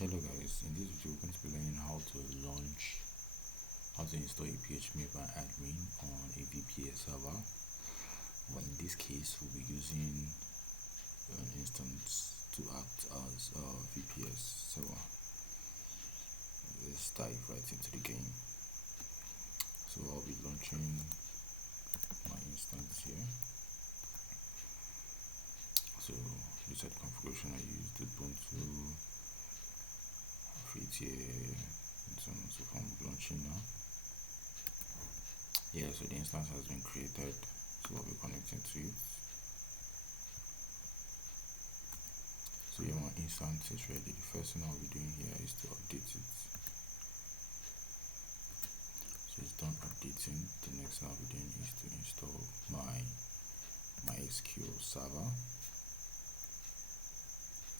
Hello guys, in this video we're going to be learning how to install a phpmyAdmin on a VPS server. But in this case we'll be using an instance to act as a VPS server. Let's dive right into the game. So I'll be launching my instance here. So these are the configuration I used: Ubuntu, here, and so on and so forth. I'm launching now. Yeah, so the instance has been created, so I'll be connecting to it. So yeah, my instance is ready. The first thing I'll be doing here is to update it. So it's done updating. The next thing I'll be doing is to install my mysql-server.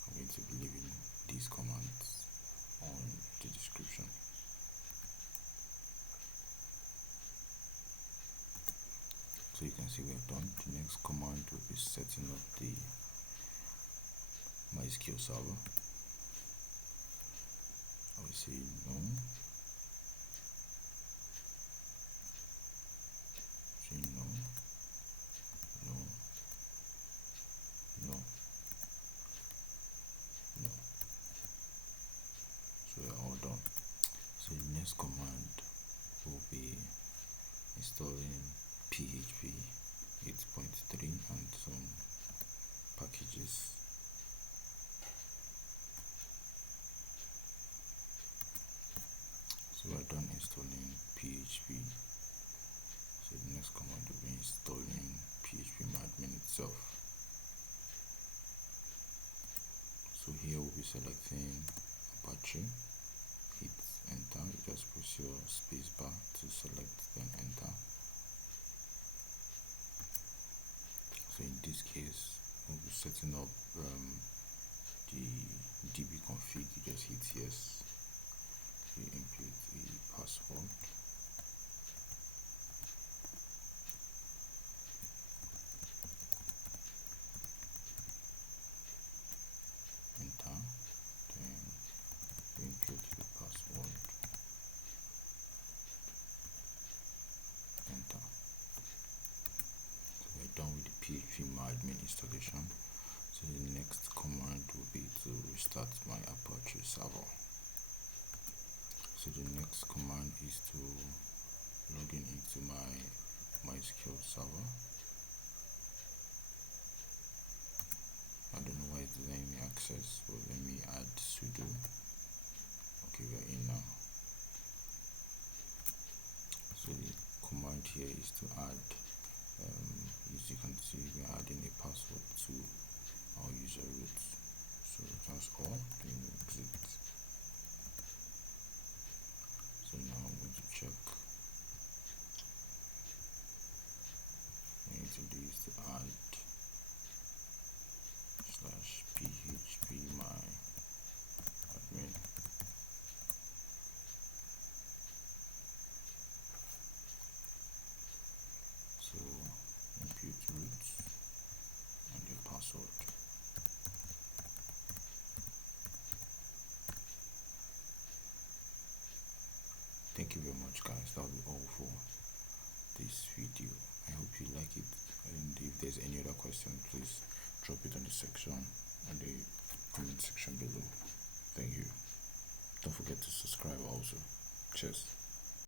I'm going to be leaving these commands on the description. So you can see we're done. The next command will be setting up the mysql-server. I will say no. Say no. No. No. No. So we're all done. So the next command will be installing PHP 8.3 and some packages. So we're done installing PHP. So the next command will be installing phpmyAdmin itself. So here we'll be selecting Apache. Hit enter. You just press your space bar to select, then enter. So in this case we'll be setting up the db config. You just hit yes. You input a password. Enter. Then you input the password. Enter. So we're done with the phpmyAdmin installation. So the next command will be to restart my Apache server. So the next command is to log in into my mysql-server. I don't know why it's denying me access, so let me add sudo. Okay, we're in now. So the command here is to add, as you can see, we're adding a password to our user root. So that's all. Then exit. So now I'm going to check. What I need to do is to add /phpmyAdmin. So input root and your password. Thank you very much guys, that'll be all for this video. I hope you like it, and if there's any other question, please drop it on the comment section below. Thank you. Don't forget to subscribe also. Cheers.